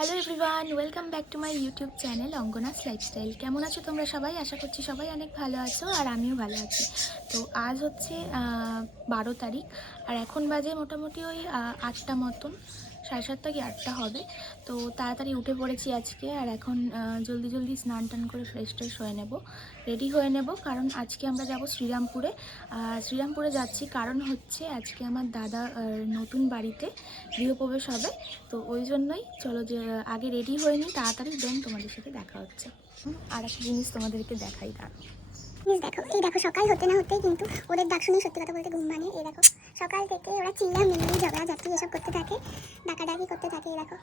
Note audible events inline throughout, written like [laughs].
Hello everyone welcome back to my YouTube channel Angana's lifestyle কেমন আছো তোমরা সবাই? আশা করছি সবাই অনেক ভালো আছো আর আমিও ভালো আছি। তো আজ হচ্ছে বারো তারিখ, আর এখন বাজে মোটামুটি ওই আটটা মতন। সাড়ে সাতটা কি আটটা হবে। তো তাড়াতাড়ি উঠে পড়েছি আজকে আর এখন জলদি জলদি স্নান টান করে ফ্রেশ ট্রেশ হয়ে নেব। রেডি হয়ে নেব কারণ আজকে আমরা যাব শ্রীরামপুরে। শ্রীরামপুরে যাচ্ছি কারণ হচ্ছে আজকে আমার দাদা নতুন বাড়িতে গৃহপ্রবেশ হবে। তো ওই জন্যই চলো যে আগে রেডি হয়ে নিই, তাড়াতাড়ি দেন তোমাদের সাথে দেখা হচ্ছে। আর একটা জিনিস তোমাদেরকে দেখাই দাঁড়ো প্লিজ দেখো, এই দেখো, সকাল হতে না হতেই কিন্তু ওদের ডাক শুনে সত্যি কথা বলতে ঘুম ভাঙে। এই দেখো, সকাল থেকে ওরা চিল্লা মিল্লি ঝগড়া ঝাঁটি এসব করতে থাকে, ডাকাডাকি করতে থাকে, এই দেখো।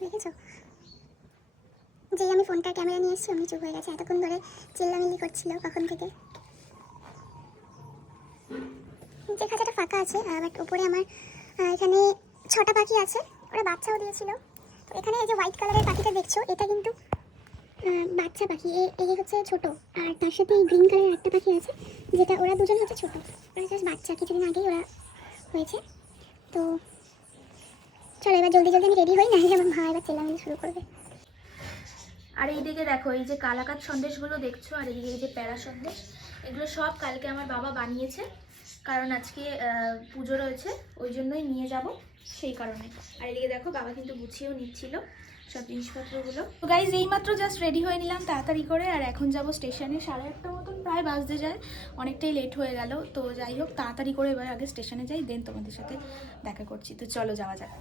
দেখেছ? যেই আমি ফোনটা ক্যামেরা নিয়ে এসেছি, অমনি চুপ হয়ে গেছে, এতক্ষণ ধরে চিল্লামিল্লি করছিল কখন থেকে। যে খাঁচাটা ফাঁকা আছে বাট উপরে আমার এখানে ছটা পাখি আছে, ওরা বাচ্চাও দিয়েছিল। তো এখানে এই যে হোয়াইট কালারের পাখিটা দেখছ, এটা কিন্তু বাচ্চা পাখি এই হচ্ছে ছোট। আর তার সাথে এই গ্রিন কালারের একটা পাখি আছে, যেটা ওরা দুজন হচ্ছে ছোট। ওরা জাস্ট বাচ্চা, কিছুদিন আগেই ওরা হয়েছে। তো চলো, এবার জলদি জলদি আমি রেডি হই না আমার ভাই এবার চেল্লামেলি শুরু করবে। আর এইদিকে দেখো, এই যে কালাকাত সন্দেশগুলো দেখছ, আর এইদিকে এই যে প্যারা সন্দেশ, এগুলো সব কালকে আমার বাবা বানিয়েছে। কারণ আজকে পুজো রয়েছে, ওই জন্যই নিয়ে যাব, সেই কারণে। আর এদিকে দেখো, বাবা কিন্তু গুছিয়েও নিচ্ছিল। সব জিনিসপত্রগুলো। তো গাইজ এইমাত্র জাস্ট রেডি হয়ে নিলাম তাড়াতাড়ি করে, আর এখন যাব স্টেশনে সাড়ে আটটা মতন প্রায় বাজতে যায়, অনেকটাই লেট হয়ে গেল। তো যাই হোক, তাড়াতাড়ি করে এবার আগে স্টেশনে যাই দেন তোমাদের সাথে দেখা করছি। তো চলো যাওয়া যাক।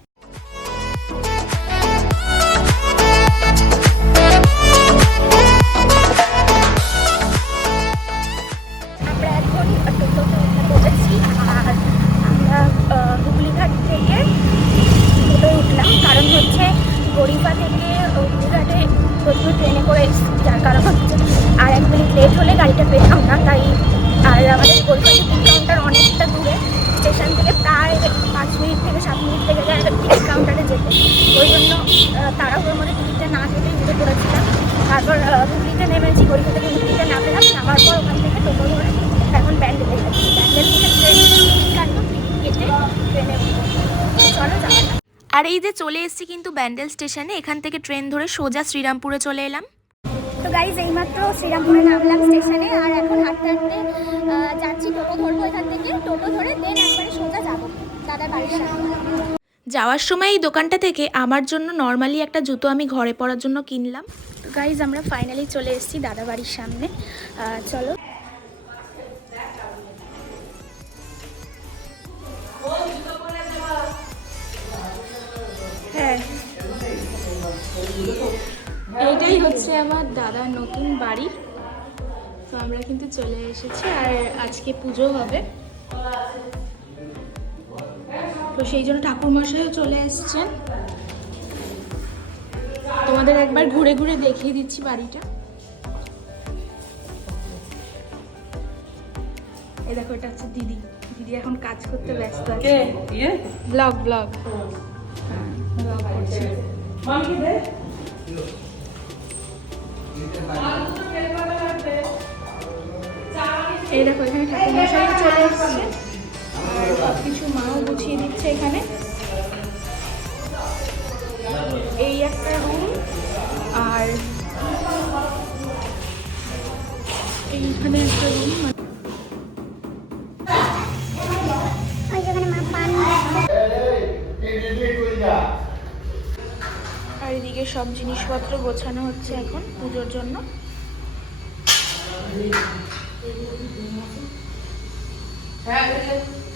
তারপর হুগলিতে নেমেছি গরিবা থেকে হুগলিতে নামলাম নামার পর ওখান থেকে টোটো ধরে এখন ব্যান্ডেলে যাচ্ছি ব্যান্ডেল থেকে ট্রেন টিকিট কাটবো টিকিট কেটে ট্রেনে চলো যাওয়া আর এই যে চলে এসেছি কিন্তু ব্যান্ডেল স্টেশনে এখান থেকে ট্রেন ধরে সোজা শ্রীরামপুরে চলে এলাম। তো গাইজ এইমাত্র শ্রীরামপুরে নামলাম স্টেশনে আর এখন হাঁটতে হাঁটতে যাচ্ছি টোটো ধরবো এখান থেকে। টোটো ধরে দেন একবারে সোজা যাব দাদার বাড়ির সামনে। যাওয়ার সময় এই দোকানটা থেকে আমার জন্য নর্মালি একটা জুতো আমি ঘরে পরার জন্য কিনলাম। গাইজ আমরা ফাইনালি চলে এসেছি দাদা বাড়ির সামনে চলো। হ্যাঁ। এইটাই হচ্ছে আমার দাদার নতুন বাড়ি। তো আমরা কিন্তু চলে এসেছি, আর আজকে পুজো হবে। তো সেই জন্য ঠাকুরমশাইও চলে এসছেন। তোমাদের একবার ঘুরে ঘুরে দেখিয়ে দিচ্ছি বাড়িটা। এই দেখো এটা হচ্ছে দিদি। দিদি এখন কাজ করতে ব্যস্ত আছে। Blog blog. ব্লগ করছে। এই দেখো এখানে ঠাকুরমশাইও চলে এসছে আর সব কিছু দিচ্ছে এখানে। এই একটা রুম আর এইখানে একটা রুম আর এদিকে সব জিনিসপত্র গোছানো হচ্ছে এখন পুজোর জন্য। হ্যাঁ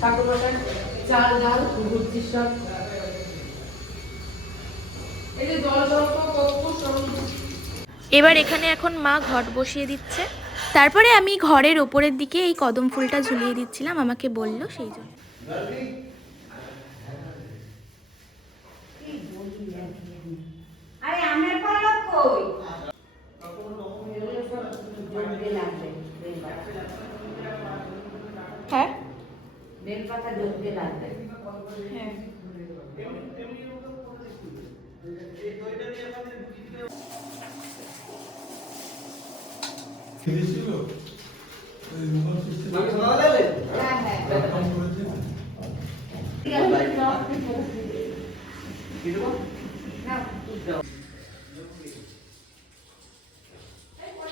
ঠাকুর চাল ডাল বুদ্ধির সব এই যে জল জল কর্পূর সব এবার এখানে এখন মা ঘট বসিয়ে দিচ্ছে। তারপরে আমি ঘরের ওপরের দিকে এই কদম ফুলটা ঝুলিয়ে দিচ্ছিলাম আমাকে বলল সেই জন্য। আরে আমের পালক কই? দেড় পাতা জলতে লাগবে হ্যাঁ।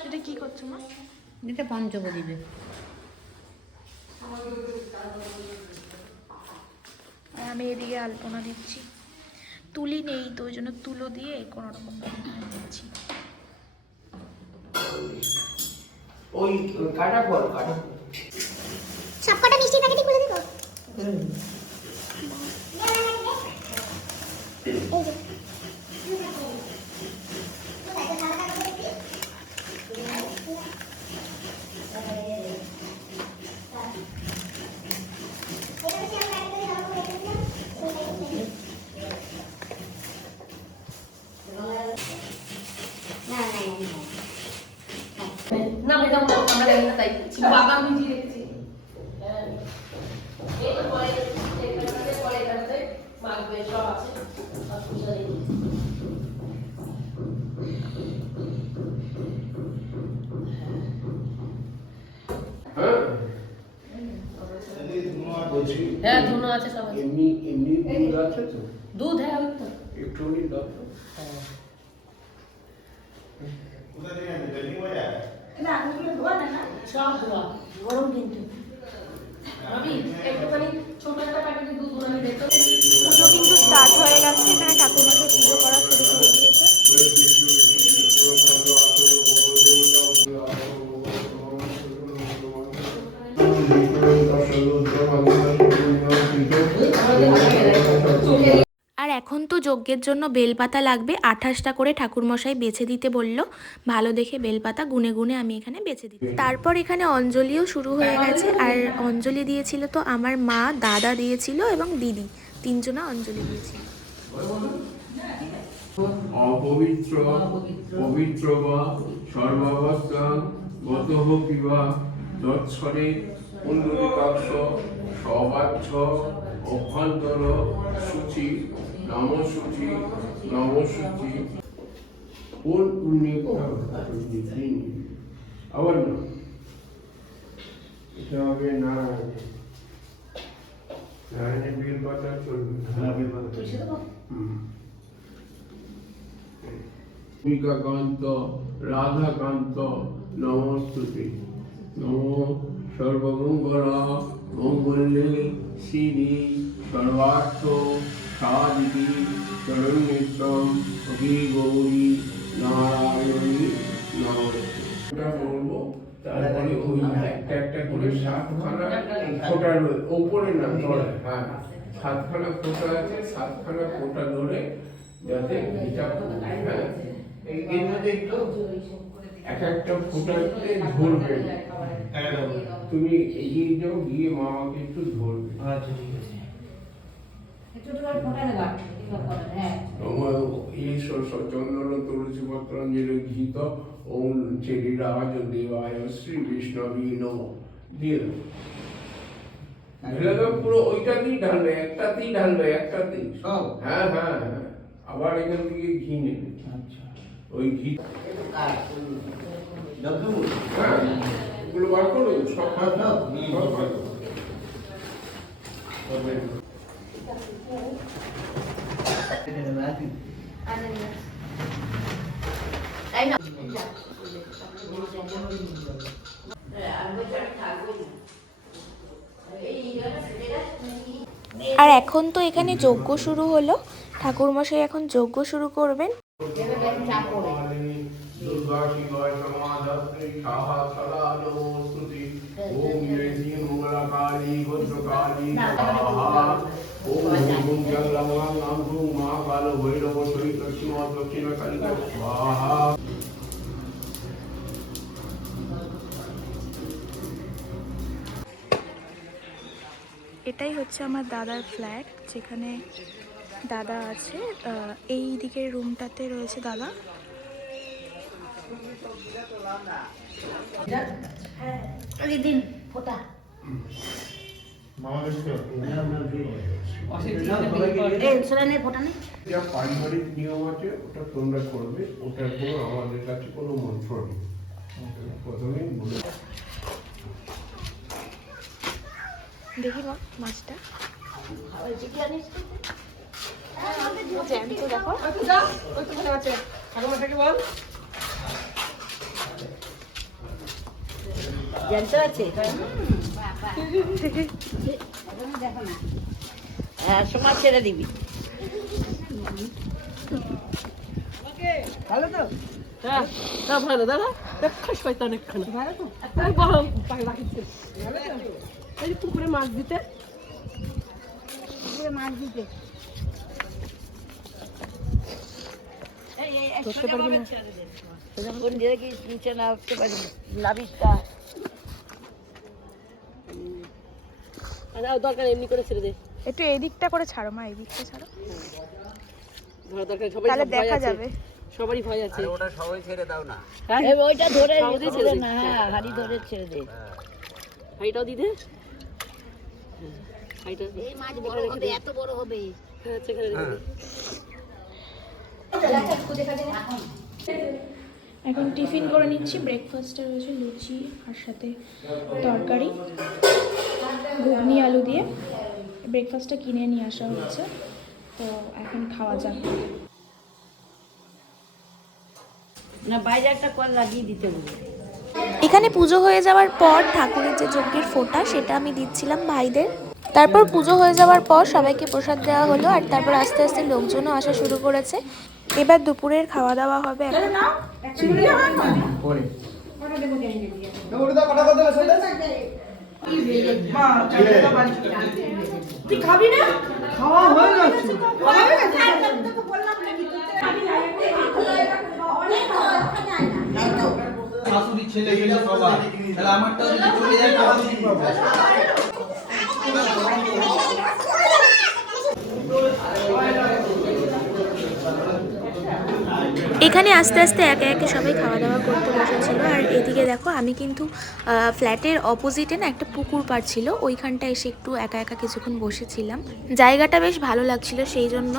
এটা কি করছ মা? এটা পঞ্চক দিবে আর আমি এদিকে আলপনা দিচ্ছি তুলি নেই তো ওই জন্য তুলো দিয়ে কোনো রকম দিচ্ছি। ওই কাটা ফল কাটা সবকটা প্যাকেটই খুলে দেবো এই যে না ম্যাডাম আমরা জানি না তাই বাদাম ভিজিয়ে রেখেছি এই তো পরে এখানে পরে এখানে মাখবে সব আছে অসুবিধা নেই হ্যাঁ ধুনো আছে সব এমনি এমনি দুধ আছে তো? দুধ হ্যাঁ ওই তো। একটু দাও যজ্ঞের জন্য বেলপাতা লাগবে। আঠাশটা করে ঠাকুরমশাই বেছে দিতে বলল। ভালো দেখে বেলপাতা গুনে গুনে আমি এখানে বেছে দিই তারপর এখানে অঞ্জলিও শুরু হয়ে গেছে। আর অঞ্জলি দিয়েছিল তো আমার মা, দাদা দিয়েছিল এবং দিদি। তিনজনা অঞ্জলি দিয়েছিল। অপবিত্র, পবিত্র বা গত সবাচ্ছ অভ্যন্তর সূচি নমসূচি নমসূচি কোন পুণ্যে আবার না এটা হবে নারায়ণ নারায়ণের বিল পাতা চলবে ভূমিকাকান্ত রাধাকান্ত নমস্তুতে নম সর্বমঙ্গলা মঙ্গলে শ্রী সর্বার্থ সাদিতি শরণ্যেত্রম হরি গৌরী নারায়ণী নমস্তে। ওটা বলব তারপরে ওই একটা একটা করে সাতখানা ফোটা রয়ে- ওপরে না তলায় হ্যাঁ। সাতখানা ফোটা আছে সাতখানা ফোটা ধরে যাতে এটা হ্যাঁ এর মধ্যে একটু এক একটা ফোটাতে ধরবে। তুমি এগিয়ে যাও গিয়ে মামাকে একটু ধরবে। একটু তোমার ফোটা দেবা হ্যাঁ আমার ঈশ্বর সচন্দন তুলসী পত্রাঞ্জলি ঘিত ওম চেরি দেবায় শ্রী বিষ্ণবী নম। দিয়ে দেবো। ঢেলে দাও পুরো ওইটাতেই ঢালবে? একটাতেই ঢালবে? একটাতেই সব? হ্যাঁ হ্যাঁ হ্যাঁ। আবার এখান থেকে ঘি নেবে। ওই ঘি। হ্যাঁ। ওগুলো বার করো সব সব। আর এখন তো এখানে যজ্ঞ শুরু হলো। ঠাকুরমশাই এখন যজ্ঞ শুরু করবেন। দুর্গা শিবায় সমাধত্রী সাহা সদা নমস্তুতি ওম এটাই হচ্ছে আমার দাদার ফ্ল্যাট যেখানে দাদা আছে। এই দিকের রুমটাতে রয়েছে দাদা। দিন ফোটা এই সোলানের ফোটা নেই যা পারিবারিক নিয়ম আছে? ওটা তোমরা করবে ওটার কোনো আমাদের কাছে কোনো মন্ত্র নেই প্রথমেই বলে দেখি মা মাছটা জ্যান্ত দেখো হ্যাঁ সময় ছেড়ে দিবি। ভালো তো? হ্যাঁ ভালো দাদা এই পুকুরে মাছ দিতে। পুকুরে মাছ দিতে। ধরতে পারবি না নিচে না উঠতে পারবি নাবিকটা দরকার এমনি করে ছেড়ে দে। একটু এই দিকটা করে ছাড়ো মা এই দিকটা ছাড়ো। ধরা দরকার সবাই তাহলে দেখা যাবে। সবারই ভয় আছে। ওটা সবাই ছেড়ে দাও না। হ্যাঁ এই ওইটা ধরে ছেড়ে না হ্যাঁ হাড়ি ধরে ছেড়ে দে। দিতে হাইটা এই মাছ বড় হবে এত বড় হবে। হ্যাঁ সেখানে এখন টিফিন করে নিচ্ছি ব্রেকফাস্টে রয়েছে লুচি আর সাথে তরকারি। ঘুগনি আলু দিয়ে ব্রেকফাস্টটা কিনে নিয়ে আসা হচ্ছে তো এখন খাওয়া যাক না বাইরে একটা কল লাগিয়ে দিতে বলি এখানে পুজো হয়ে যাওয়ার পর ঠাকুরের যে যজ্ঞের ফোঁটা সেটা আমি দিচ্ছিলাম ভাইদের তারপর পুজো হয়ে যাওয়ার পর সবাইকে প্রসাদ দেওয়া হলো আর তারপর আস্তে আস্তে লোকজনও আসা শুরু করেছে এবার দুপুরের খাওয়া দাওয়া হবে এখন শাশুড়ি ছেলে গেলে সবাই তাহলে আমারটা চলে যায় তাহলে কি পাবো এখানে আস্তে আস্তে একে একে সবাই খাওয়া দাওয়া করতে বসেছিল। আর এদিকে দেখো, আমি কিন্তু ফ্ল্যাটের অপোজিটে না একটা পুকুর পাড় ছিল। ওইখানটা এসে একটু একা একা কিছুক্ষণ বসেছিলাম। জায়গাটা বেশ ভালো লাগছিল, সেই জন্য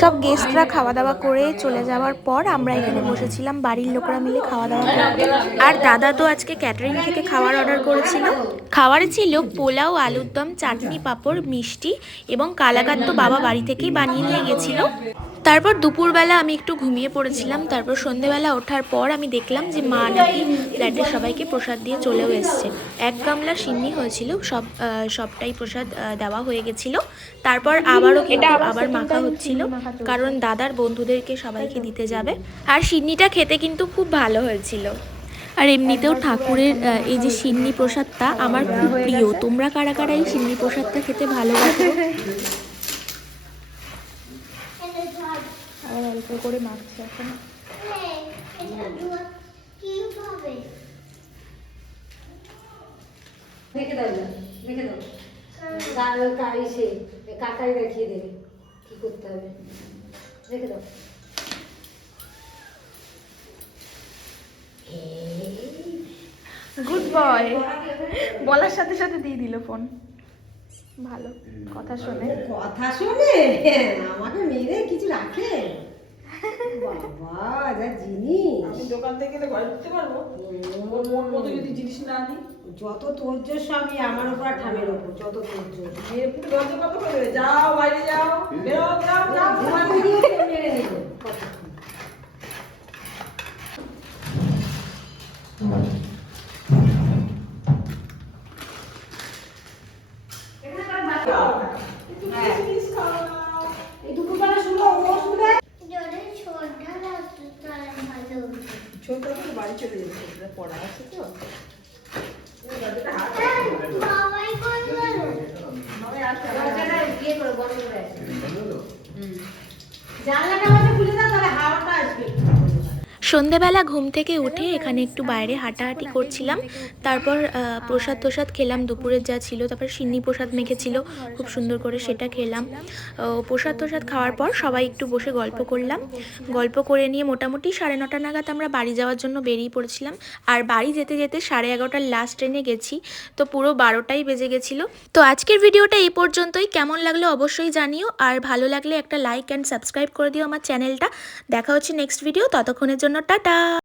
সব গেস্টরা খাওয়া দাওয়া করে চলে যাওয়ার পর আমরা এখানে বসেছিলাম, বাড়ির লোকরা মিলে খাওয়া দাওয়া করতে আর দাদা তো আজকে ক্যাটারিং থেকে খাবার অর্ডার করেছিল। খাবারে ছিল পোলাও, আলুর দম, চাটনি, পাঁপড়, মিষ্টি এবং কালাকাত তো বাবা বাড়ি থেকেই বানিয়ে নিয়ে গেছিল। তারপর দুপুরবেলা আমি একটু ঘুমিয়ে পড়েছিলাম। তারপর সন্ধেবেলা ওঠার পর আমি দেখলাম যে মা নাকি ফ্ল্যাটের সবাইকে প্রসাদ দিয়ে চলেও এসছে। এক গামলা সিন্নি হয়েছিল সব সবটাই প্রসাদ দেওয়া হয়ে গেছিল। তারপর আবারও কিন্তু আবার মাখা হচ্ছিল কারণ দাদার বন্ধুদেরকে সবাইকে দিতে যাবে। আর সিন্নিটা খেতে কিন্তু খুব ভালো হয়েছিল। আর এমনিতেও ঠাকুরের এই যে সিন্নি প্রসাদটা আমার খুব প্রিয়। তোমরা কারা কারা এই সিন্নি প্রসাদটা খেতে ভালোবাসো [laughs] আবার অল্প করে মাখছে এখন। রেখে দাও না, রেখে দাও। কার- কার ইসে, কাকাই দেখিয়ে দেবে কি করতে হবে। রেখে দাও। গুড বয় বলার সাথে সাথে দিয়ে দিল ফোন। ভালো কথা শোনে। কথা শুনে? আমাকে মেরে কিছু রাখে? বাবা যা জিনিস। আমি দোকান থেকে গেলে ঘরে ঢুকতে পারব। ওর মন মতো যদি জিনিস না আনি? যত তোর্য স্বামী আমার উপর ঠামের উপর যত তোর্য দরজা কত করে যাও বাইরে যাও। বেরো যাও যাও। ঘুমাতে গিয়ে মেরে নিল এই দুপুরবেলা শুনো ও শুনে ছোট বাড়ি চলে যাবে পড়া আছে তো। দরজাটা করে বন্ধ করে আছে জানলাটা সন্ধেবেলা ঘুম থেকে উঠে এখানে একটু বাইরে হাঁটাহাঁটি করছিলাম। তারপর প্রসাদ প্রসাদ খেলাম, দুপুরের যা ছিল, তারপর সিন্নি প্রসাদ মেখেছিল, খুব সুন্দর করে সেটা খেলাম। প্রসাদ প্রসাদ খাওয়ার পর সবাই একটু বসে গল্প করলাম। গল্প করে নিয়ে মোটামুটি সাড়ে নটা নাগাদ আমরা বাড়ি যাওয়ার জন্য বেরিয়ে পড়েছিলাম। আর বাড়ি যেতে যেতে সাড়ে এগারোটার লাস্ট ট্রেনে গেছি, তো পুরো বারোটাই বেজে গেছিল। তো আজকের ভিডিওটা এই পর্যন্তই। কেমন লাগল অবশ্যই জানিও। আর ভালো লাগলে একটা লাইক অ্যান্ড সাবস্ক্রাইব করে দিও আমার চ্যানেলটা দেখা হচ্ছে নেক্সট ভিডিও ততক্ষণের জন্য টাটা।